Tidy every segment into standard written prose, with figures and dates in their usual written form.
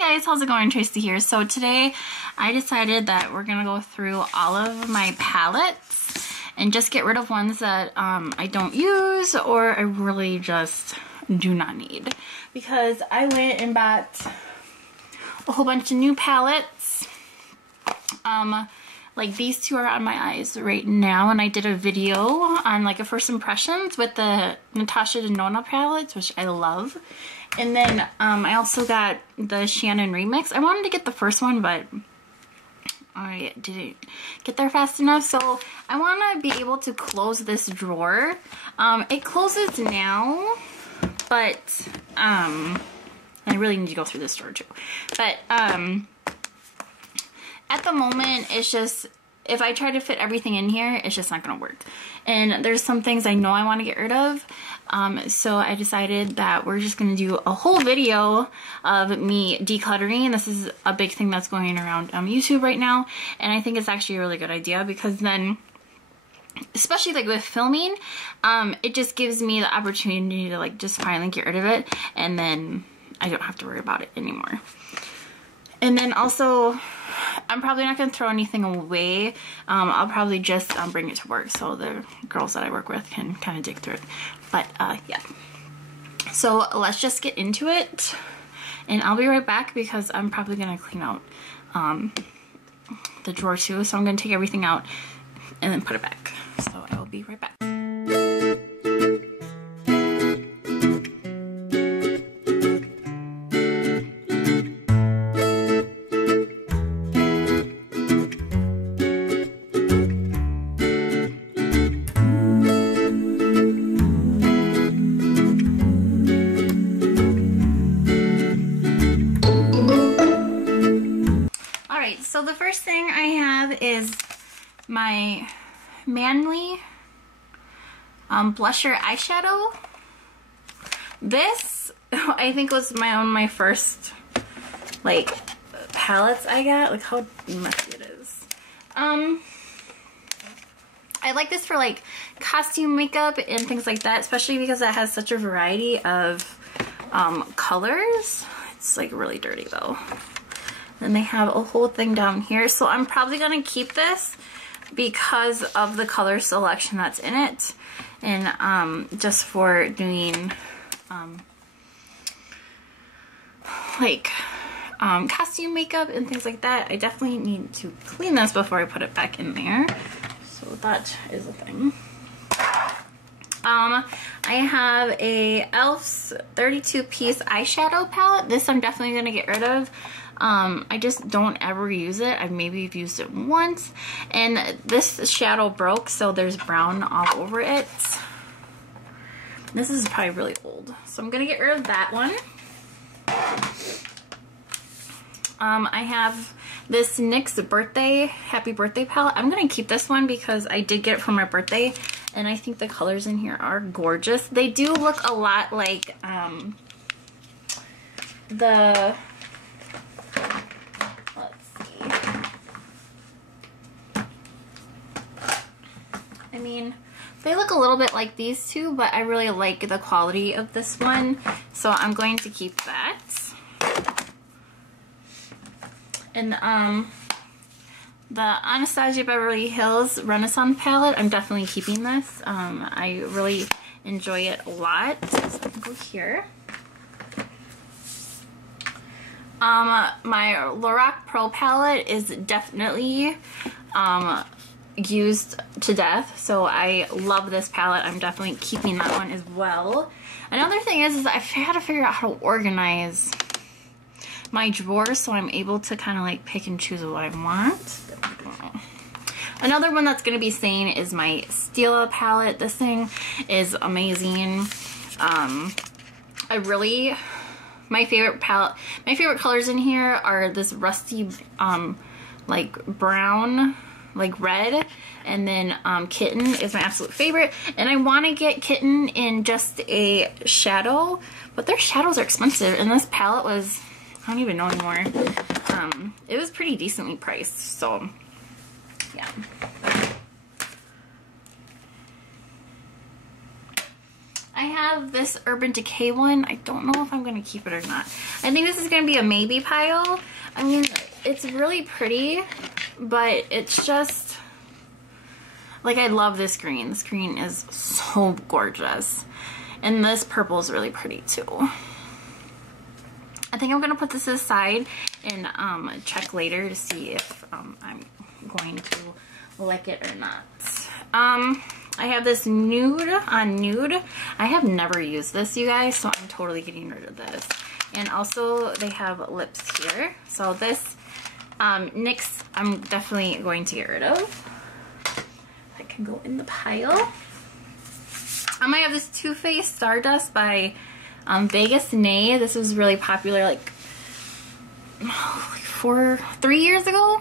guys, how's it going? Tracy here. So today I decided that we're gonna go through all of my palettes and just get rid of ones that I don't use or I really just do not need, because I went and bought a whole bunch of new palettes. Like these two are on my eyes right now, and I did a video on like a first impressions with the Natasha Denona palettes, which I love. And then I also got the Shannon Remix. I wanted to get the first one, but I didn't get there fast enough. So I want to be able to close this drawer. It closes now, but I really need to go through this drawer too. But at the moment, it's just, if I try to fit everything in here, it's just not going to work. And there's some things I know I want to get rid of. So I decided that we're just going to do a whole video of me decluttering. This is a big thing that's going around YouTube right now. And I think it's actually a really good idea, because then, especially like with filming, it just gives me the opportunity to like just finally get rid of it. And then I don't have to worry about it anymore. And then also, I'm probably not going to throw anything away. I'll probably just bring it to work so the girls that I work with can kind of dig through it. But yeah. So let's just get into it. And I'll be right back, because I'm probably going to clean out the drawer too. So I'm going to take everything out and then put it back. So I will be right back. So the first thing I have is my Manly blusher eyeshadow. This, I think, was my first like palettes I got. Look how messy it is. I like this for like costume makeup and things like that, especially because it has such a variety of colors. It's like really dirty though. Then they have a whole thing down here. So I'm probably going to keep this because of the color selection that's in it. And just for doing like costume makeup and things like that, I definitely need to clean this before I put it back in there. So that is a thing. I have a e.l.f.'s 32-piece eyeshadow palette. This I'm definitely going to get rid of. I just don't ever use it. I maybe have used it once. And this shadow broke, so there's brown all over it. This is probably really old. So I'm going to get rid of that one. I have this NYX birthday, happy birthday palette. I'm going to keep this one because I did get it for my birthday. And I think the colors in here are gorgeous. They do look a lot like the... I mean, they look a little bit like these two, but I really like the quality of this one, so I'm going to keep that. And the Anastasia Beverly Hills Renaissance palette, I'm definitely keeping this. I really enjoy it a lot. So I'm gonna go here. My Lorac Pro palette is definitely used to death, so I love this palette. I'm definitely keeping that one as well. Another thing is I've had to figure out how to organize my drawers so I'm able to kind of like pick and choose what I want. Another one that's going to be staying is my Stila palette. This thing is amazing. My favorite colors in here are this rusty like brown, like red, and then Kitten is my absolute favorite. And I want to get Kitten in just a shadow, but their shadows are expensive, and this palette was, I don't even know anymore. It was pretty decently priced, so yeah. I have this Urban Decay one. I don't know if I'm going to keep it or not. I think this is going to be a maybe pile. I mean, it's really pretty, but it's just, like, I love this green. This green is so gorgeous. And this purple is really pretty too. I think I'm going to put this aside and check later to see if I'm going to like it or not. I have this nude on nude. I have never used this, you guys, so I'm totally getting rid of this. And also they have lips here. So this NYX I'm definitely going to get rid of. I can go in the pile. I have this Too Faced Stardust by Vegas Nay. This was really popular like 3 years ago,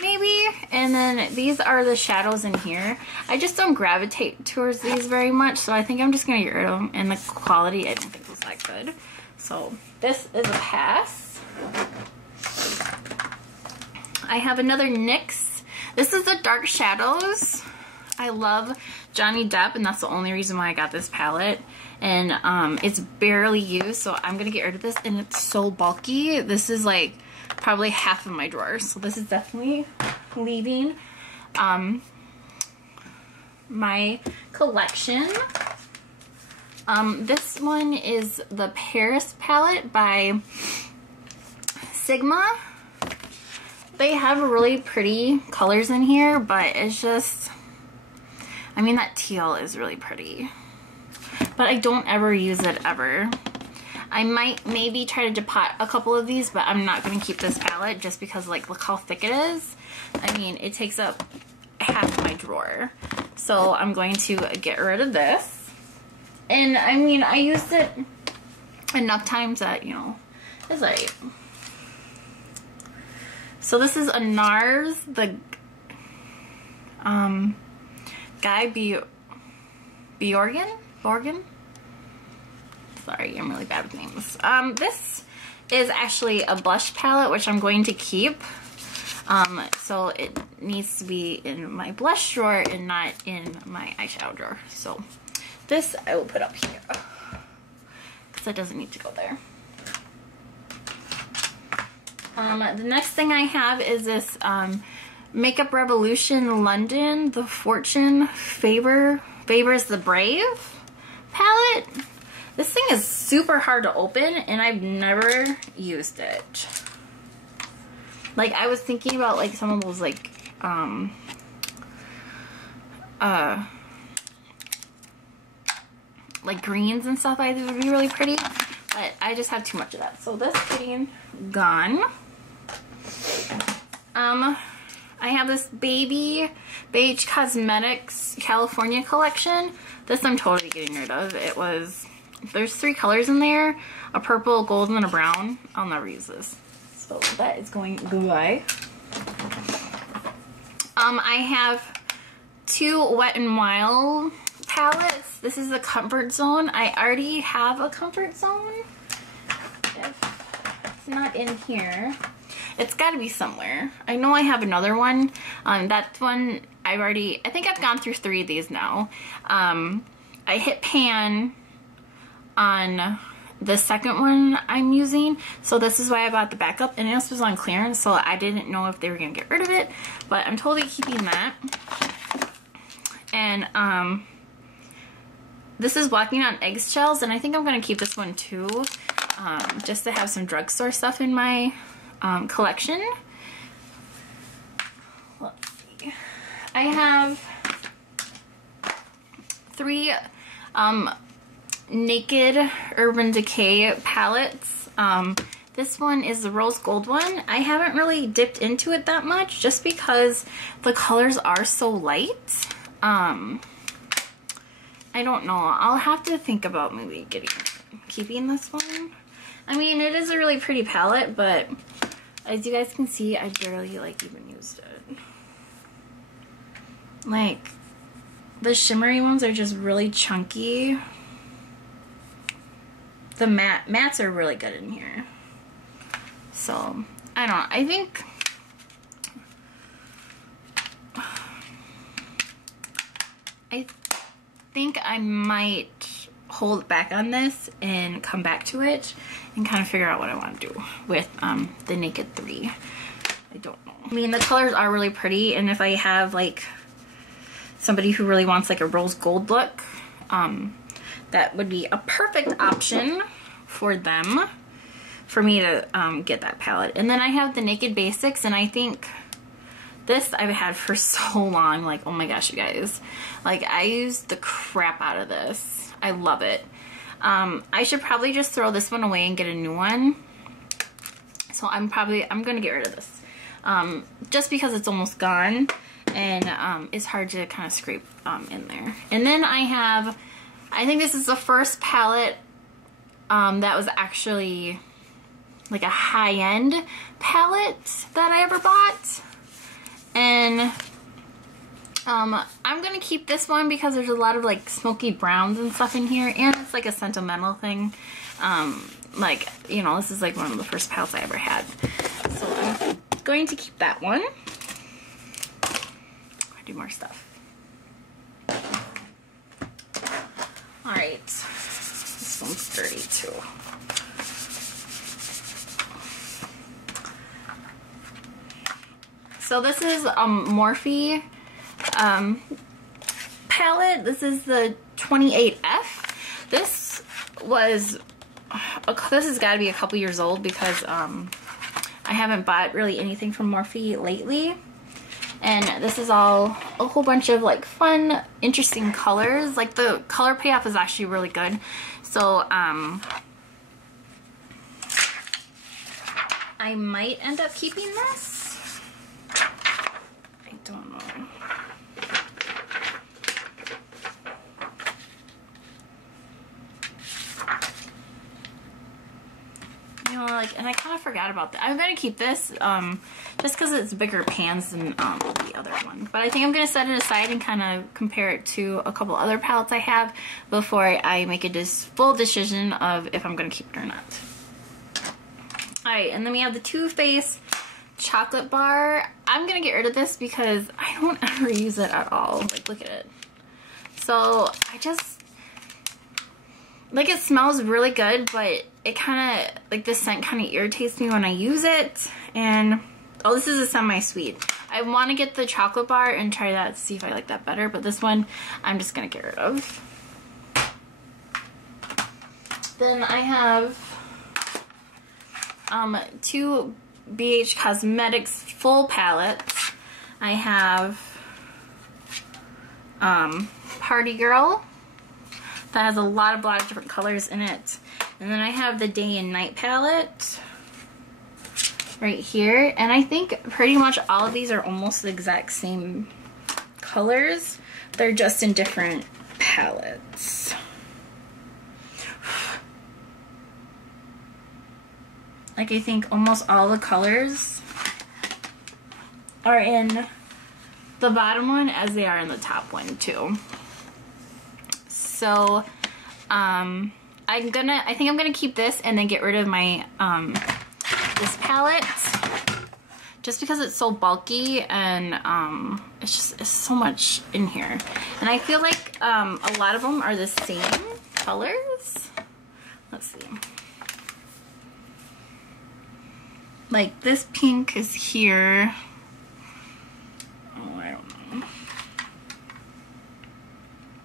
maybe. And then these are the shadows in here. I just don't gravitate towards these very much, so I think I'm just gonna get rid of them. And the quality, I don't think was that good. So this is a pass. I have another NYX. This is the Dark Shadows. I love Johnny Depp, and that's the only reason why I got this palette. And it's barely used, so I'm gonna get rid of this. And it's so bulky. This is like probably half of my drawer, so this is definitely leaving my collection. This one is the Paris palette by Sigma. They have really pretty colors in here, but it's just, I mean, that teal is really pretty, but I don't ever use it ever. I might maybe try to depot a couple of these, but I'm not going to keep this palette just because, like, look how thick it is. I mean, it takes up half my drawer. So I'm going to get rid of this. And I mean, I used it enough times that, you know, it's like. So this is a NARS, the Guy Bjorgen? Sorry, I'm really bad with names. This is actually a blush palette, which I'm going to keep. So it needs to be in my blush drawer and not in my eyeshadow drawer. So this I will put up here, because it doesn't need to go there. The next thing I have is this Makeup Revolution London, the Fortune Favors the Brave palette. This thing is super hard to open, and I've never used it. Like, I was thinking about, like, some of those, like, greens and stuff I think would be really pretty, but I just have too much of that. So this is getting gone. I have this Beige Cosmetics California collection. This I'm totally getting rid of. There's 3 colors in there, a purple, a gold, and a brown. I'll never use this. So that is going goodbye. I have 2 Wet n Wild palettes. This is the Comfort Zone. I already have a Comfort Zone. If it's not in here, it's got to be somewhere. I know I have another one. That one I think I've gone through 3 of these now. I hit pan on the second one I'm using, so this is why I bought the backup, and this was on clearance, so I didn't know if they were gonna get rid of it, but I'm totally keeping that. And this is Walking on Eggshells, and I think I'm gonna keep this one too, just to have some drugstore stuff in my collection. Let's see. I have 3 Naked Urban Decay palettes. This one is the rose gold one. I haven't really dipped into it that much just because the colors are so light. I don't know. I'll have to think about maybe keeping this one. I mean, it is a really pretty palette, but as you guys can see, I barely even used it. Like, the shimmery ones are just really chunky. The mattes are really good in here. So, I don't know. I think I might hold back on this and come back to it and kind of figure out what I want to do with the Naked 3. I don't know. I mean, the colors are really pretty, and if I have like somebody who really wants like a rose gold look, that would be a perfect option for them, for me to get that palette. And then I have the Naked Basics, and I think this I've had for so long. Like, oh my gosh, you guys. Like, I use the crap out of this. I love it. I should probably just throw this one away and get a new one. So I'm gonna get rid of this. Just because it's almost gone, and it's hard to kind of scrape in there. And then I think this is the first palette that was actually like a high-end palette that I ever bought. And I'm gonna keep this one because there's a lot of like smoky browns and stuff in here, and it's like a sentimental thing. Like, you know, this is like one of the first palettes I ever had. So I'm going to keep that one. I do more stuff. Alright. This one's dirty too. So this is a Morphe palette. This is the 28F. This has got to be a couple years old because I haven't bought really anything from Morphe lately. And this is all a whole bunch of like fun, interesting colors. Like the color payoff is actually really good. So I might end up keeping this. I don't know. You know, like, and I kind of forgot about that. I'm gonna keep this just because it's bigger pans than the other one. But I think I'm gonna set it aside and kind of compare it to a couple other palettes I have before I make a full decision of if I'm gonna keep it or not. Alright, and then we have the Too Faced chocolate bar. I'm gonna get rid of this because I don't ever use it at all. Like, look at it. So I just, like, it smells really good, but it kind of, like, the scent kind of irritates me when I use it. And oh, this is a semi-sweet. I want to get the chocolate bar and try that to see if I like that better, but this one I'm just gonna get rid of. Then I have two BH Cosmetics full palettes. I have Party Girl that has a lot of different colors in it. And then I have the Day and Night palette right here. And I think pretty much all of these are almost the exact same colors. They're just in different palettes. Like, I think almost all the colors are in the bottom one as they are in the top one too. So I think I'm gonna keep this and then get rid of my this palette just because it's so bulky and it's so much in here. And I feel like a lot of them are the same colors. Let's see. Like, this pink is here. Oh, I don't know.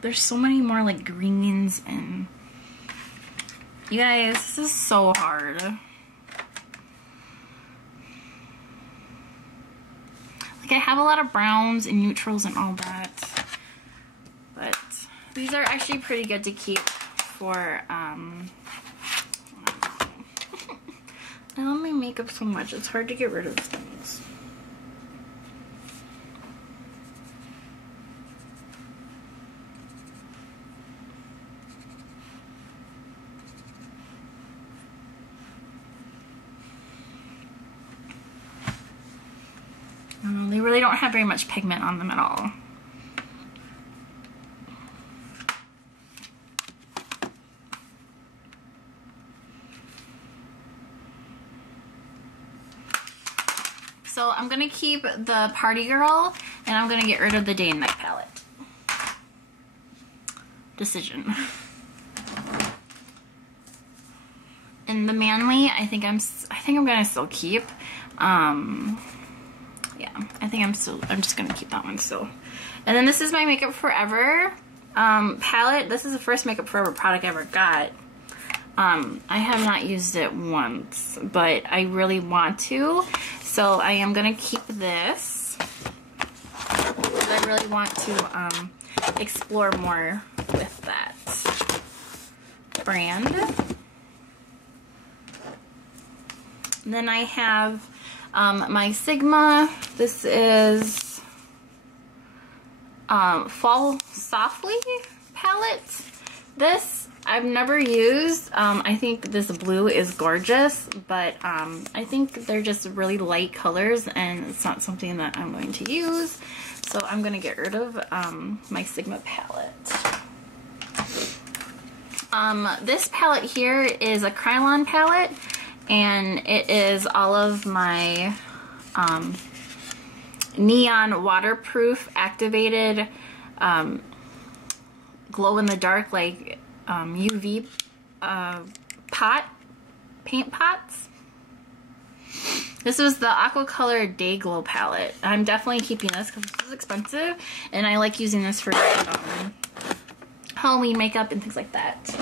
There's so many more, like, greens and... You guys, this is so hard. Like, I have a lot of browns and neutrals and all that. But these are actually pretty good to keep for, I love my makeup so much, it's hard to get rid of things. They really don't have very much pigment on them at all. So I'm going to keep the Party Girl, and I'm going to get rid of the Day and Night palette. Decision. And the Manly, I think I'm gonna still keep. Yeah, I think I'm just gonna keep that one still. And then this is my Makeup Forever palette. This is the first Makeup Forever product I ever got. I have not used it once, but I really want to. So I am gonna keep this. I really want to explore more with that brand. And then I have my Sigma. This is Fall Softly palette. This I've never used. I think this blue is gorgeous, but I think they're just really light colors and it's not something that I'm going to use. So I'm going to get rid of my Sigma palette. This palette here is a Krylon palette, and it is all of my neon waterproof activated glow in the dark, like UV paint pots. This was the Aquacolor Day Glow palette. I'm definitely keeping this because this is expensive, and I like using this for Halloween makeup and things like that.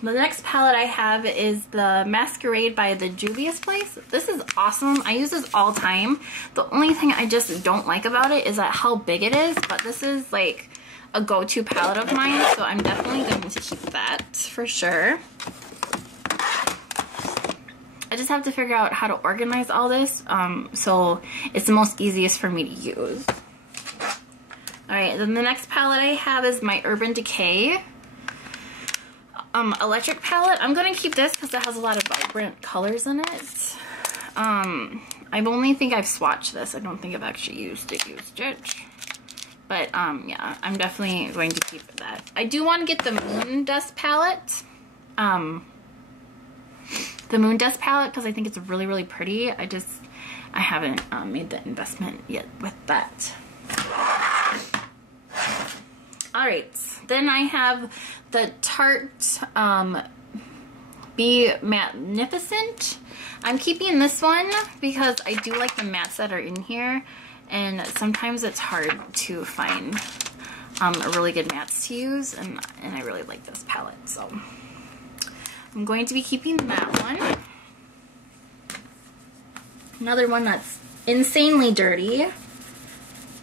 The next palette I have is the Masquerade by the Julius place. This is awesome. I use this all the time. The only thing I just don't like about it is that how big it is, but this is like a go-to palette of mine, so I'm definitely going to keep that for sure. I just have to figure out how to organize all this so it's the most easiest for me to use. Alright, then the next palette I have is my Urban Decay electric palette. I'm going to keep this because it has a lot of vibrant colors in it. I only think I've swatched this. I don't think I've actually used it. But yeah, I'm definitely going to keep that. I do want to get the Moon Dust palette. The Moon Dust palette because I think it's really, really pretty. I haven't made the investment yet with that. Alright, then I have the Tarte Be Magnificent. I'm keeping this one because I do like the mattes that are in here, and sometimes it's hard to find really good mattes to use, and I really like this palette, so I'm going to be keeping that one. Another one that's insanely dirty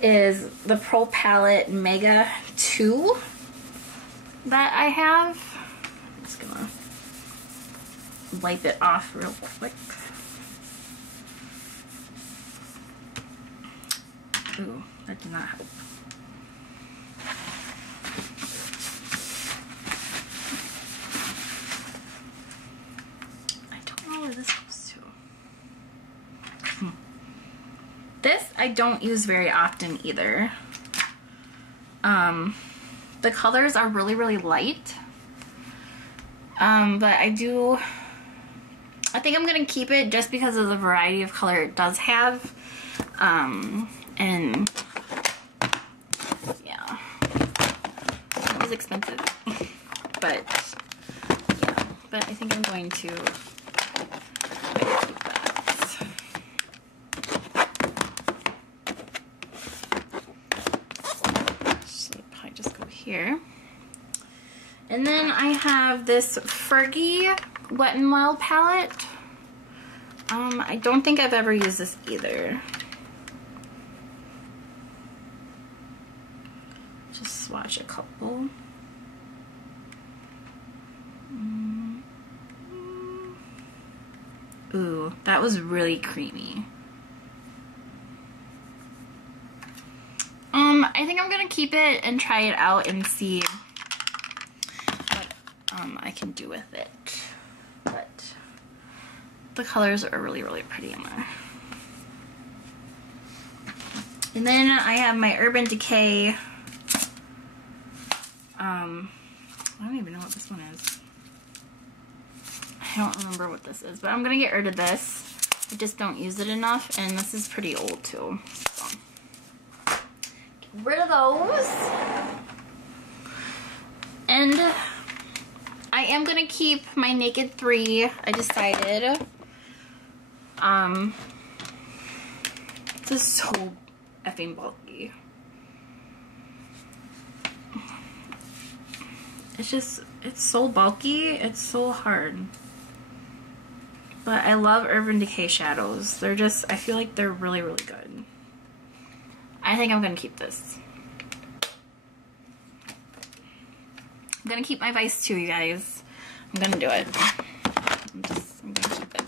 is the Pro Palette Mega 2 that I have. I'm just gonna wipe it off real quick. Ooh, that did not help. I don't know where this goes to. This I don't use very often either. The colors are really, really light. But I think I'm going to keep it just because of the variety of color it does have. And yeah, it was expensive. But yeah, but I think I'm going to keep that. So probably just go here. And then I have this Fergie Wet n Wild palette. I don't think I've ever used this either. Just swatch a couple. Ooh, that was really creamy. I think I'm gonna keep it and try it out and see what I can do with it. But the colors are really, really pretty in there. And then I have my Urban Decay. I don't even know what this one is. I don't remember what this is, but I'm gonna get rid of this. I just don't use it enough, and this is pretty old too. So get rid of those. And I I am gonna keep my Naked 3, I decided. This is so effing bulky. It's so bulky, it's so hard. But I love Urban Decay shadows. They're just, I feel like they're really, really good. I think I'm gonna keep this. I'm gonna keep my Vice too, you guys. I'm gonna do it. I'm gonna keep it.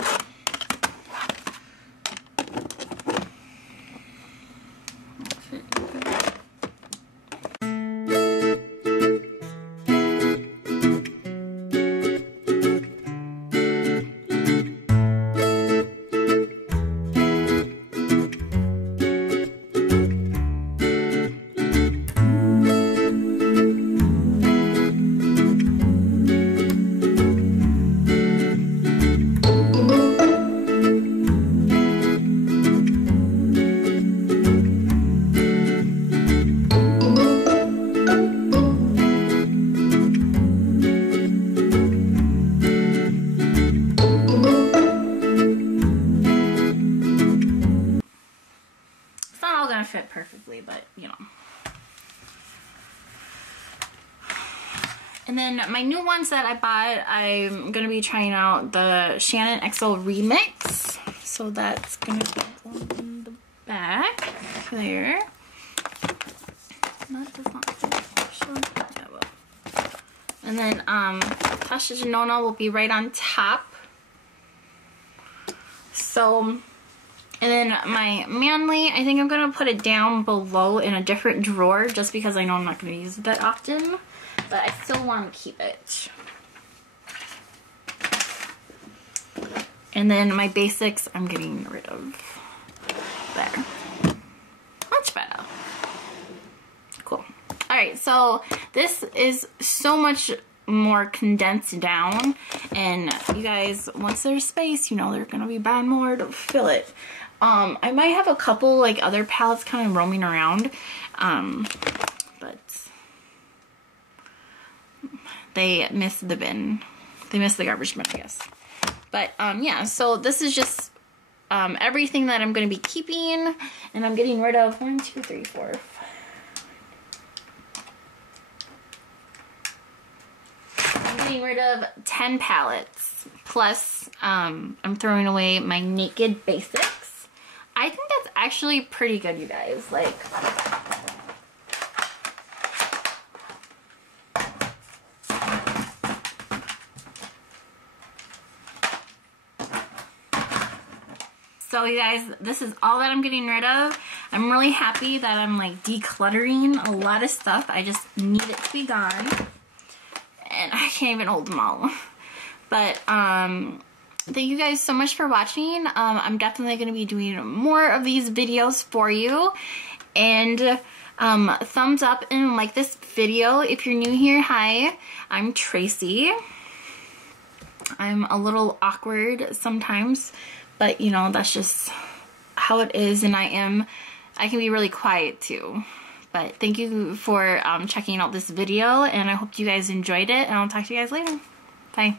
Fit perfectly, but you know. And then my new ones that I bought, I'm gonna be trying out the Shannon XL Remix. So that's gonna be going in the back there. That does not show. Yeah, well. And then Natasha Denona will be right on top. So. And then my Manly, I think I'm going to put it down below in a different drawer just because I know I'm not going to use it that often. But I still want to keep it. And then my basics, I'm getting rid of. There. Much better. Cool. Alright, so this is so much more condensed down. And you guys, once there's space, you know, they're going to be buying more to fill it. I might have a couple like other palettes kind of roaming around, but they missed the bin. They missed the garbage bin, I guess. But yeah, so this is just everything that I'm going to be keeping, and I'm getting rid of 1, 2, 3, 4, 5. I'm getting rid of 10 palettes, plus I'm throwing away my Naked Basics. I think that's actually pretty good, you guys. Like, so you guys, this is all that I'm getting rid of. I'm really happy that I'm like decluttering a lot of stuff. I just need it to be gone. And I can't even hold them all. But, thank you guys so much for watching. I'm definitely going to be doing more of these videos for you. And thumbs up and like this video. If you're new here, hi, I'm Tracy. I'm a little awkward sometimes, but you know, that's just how it is. And I can be really quiet too. But thank you for checking out this video, and I hope you guys enjoyed it, and I'll talk to you guys later. Bye.